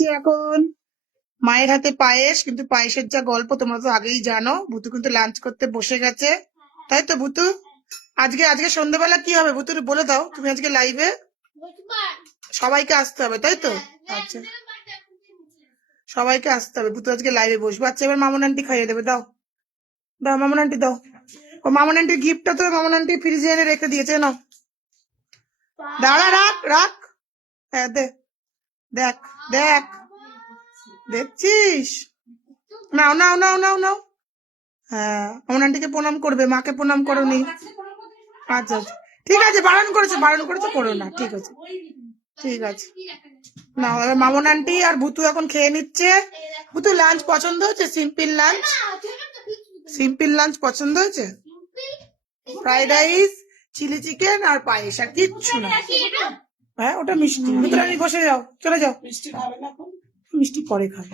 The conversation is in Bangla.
খাচ্ছি এখন মায়ের হাতে পায়েস, কিন্তু পায়েসের যা গল্প তোমরা তো আগেই জানো। ভুতু কিন্তু লাঞ্চ করতে বসে গেছে, তাই তো ভুতু? আজকে আজকে সন্ধ্যাবেলা কি হবে ভুতু, বলে দাও তুমি। আজকে লাইভে সবাইকে আসতে হবে, তাই তো? আচ্ছা, সবাইকে আসতে হবে। ভুতু আজকে লাইভে বসবো। আচ্ছা, এবার মামুন আন্টি খাইয়ে দেবে। দাও দাও মামুন আন্টি দাও। ও মামুন আন্টির গিফটটা তো মামুন আন্টি ফ্রিজে এনে রেখে দিয়েছে। নাও, দাঁড়া, রাখ রাখ। হ্যাঁ দে, দেখ দেখ, দেখছিস? নাও নাও নাও নাও নাও। হ্যাঁ, মামুন আন্টিকে প্রণাম করবে, মাকে প্রণাম করোনি। আচ্ছা আচ্ছা, ঠিক আছে, বারণ করেছে করো না, ঠিক আছে ঠিক আছে। না, এবার মামুন আন্টি আর ভুতু এখন খেয়ে নিচ্ছে। ভুতু লাঞ্চ পছন্দ হয়েছে? সিম্পল লাঞ্চ, সিম্পল লাঞ্চ পছন্দ হয়েছে? ফ্রাইড রাইস, চিলি চিকেন আর পায়েস, আর কিচ্ছু না। হ্যাঁ, ওটা মিষ্টি। ভুতু রানী বসে যাও, চলে যাও। মিষ্টি খাবে না, মিষ্টি পরে খাবে।